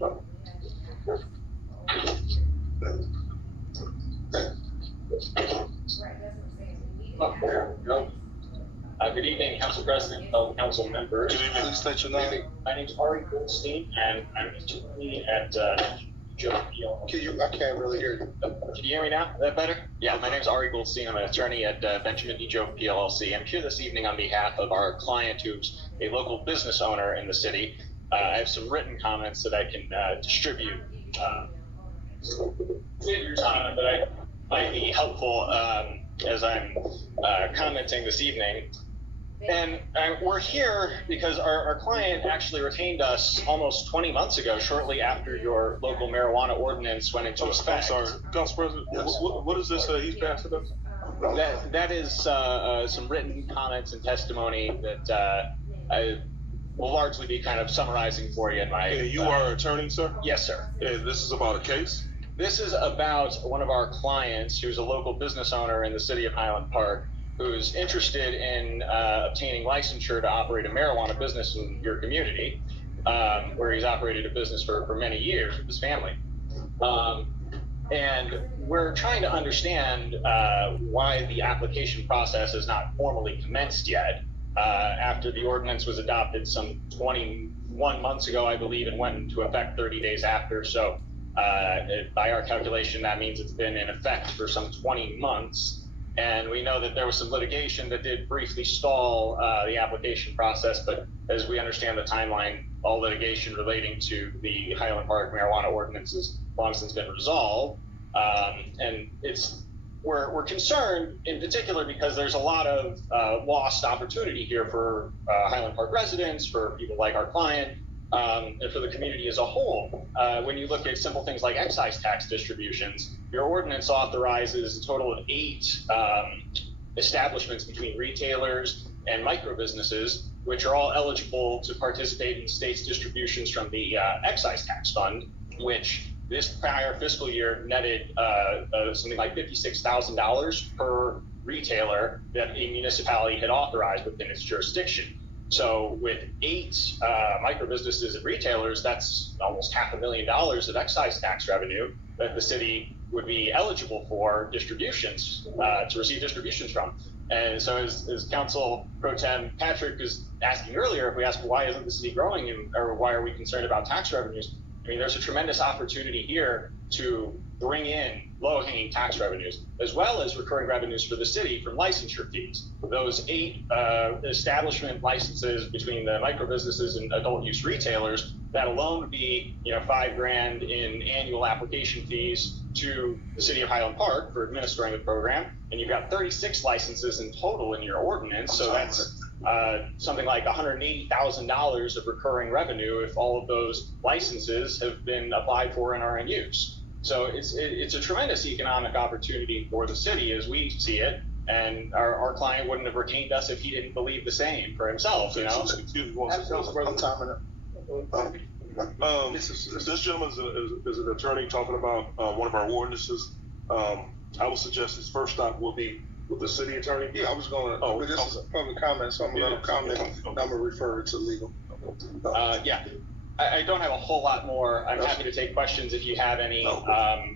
Good evening, Council President, fellow council members. Good evening. Please state your name. My name's Ari Goldstein, and I'm an attorney at Joe PLLC. I can't really hear you. Can you hear me now? Is that better? Yeah, my name's Ari Goldstein. I'm an attorney at Benjamin D. Joe PLLC. I'm here this evening on behalf of our client, who's a local business owner in the city. I have some written comments that I can distribute. Your time, but I might be helpful as I'm commenting this evening. And we're here because our client actually retained us almost 20 months ago, shortly after your local marijuana ordinance went into effect. I'm sorry, Council President, yes. What is this he's passing us? That is some written comments and testimony that I will largely be kind of summarizing for you in my... You are an attorney, sir? Yes, sir. And this is about a case? This is about one of our clients who's a local business owner in the City of Highland Park, who's interested in obtaining licensure to operate a marijuana business in your community, where he's operated a business for many years with his family. And we're trying to understand why the application process is not formally commenced yet. After the ordinance was adopted some 21 months ago, I believe, and went into effect 30 days after. So by our calculation, that means it's been in effect for some 20 months. And we know that there was some litigation that did briefly stall the application process, but as we understand the timeline, all litigation relating to the Highland Park marijuana ordinance has long since been resolved. And we're concerned in particular because there's a lot of lost opportunity here for Highland Park residents, for people like our client, and for the community as a whole. When you look at simple things like excise tax distributions, your ordinance authorizes a total of 8 establishments between retailers and micro businesses, which are all eligible to participate in the state's distributions from the excise tax fund, which this prior fiscal year netted something like $56,000 per retailer that a municipality had authorized within its jurisdiction. So with 8 micro businesses and retailers, that's almost $500,000 of excise tax revenue that the city would be eligible for distributions, to receive distributions from. And so as Council Pro Tem Patrick was asking earlier, if we ask why isn't the city growing, or why are we concerned about tax revenues? I mean, there's a tremendous opportunity here to bring in low-hanging tax revenues, as well as recurring revenues for the city from licensure fees. Those 8 establishment licenses between the micro businesses and adult use retailers, that alone would be, $5,000 in annual application fees to the City of Highland Park for administering the program. And you've got 36 licenses in total in your ordinance, so that's something like $180,000 of recurring revenue if all of those licenses have been applied for and are in use. So it's a tremendous economic opportunity for the city as we see it, and our client wouldn't have retained us if he didn't believe the same for himself. Excuse me, I'm timing it. This gentleman is an attorney talking about one of our ordinances. I would suggest his first stop will be with the city attorney. Yeah, I was going to. This is a public comment, so I'm going to comment. I'm going to refer it to legal. Yeah. I don't have a whole lot more. I'm happy to take questions if you have any.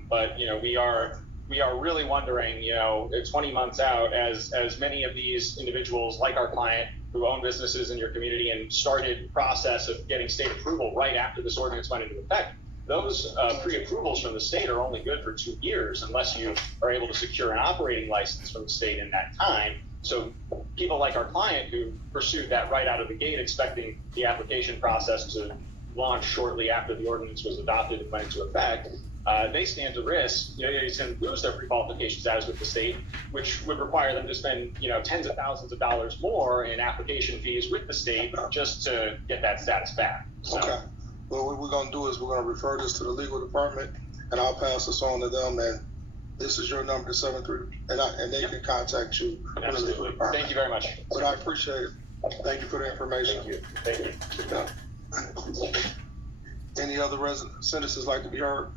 But we are really wondering, 20 months out, as many of these individuals like our client who own businesses in your community and started the process of getting state approval right after this ordinance went into effect, those pre-approvals from the state are only good for 2 years unless you are able to secure an operating license from the state in that time. So people like our client who pursued that right out of the gate, expecting the application process to launch shortly after the ordinance was adopted and went into effect, they stand to risk, they can lose their pre-qualification status with the state, which would require them to spend, tens of thousands of dollars more in application fees with the state just to get that status back. So. Okay. Well, what we're going to do is we're going to refer this to the legal department, and I'll pass this on to them, and this is your number, 73, and they can contact you. Absolutely. Thank you very much. But I appreciate it. Thank you for the information. Thank you. Any other citizens like to be heard?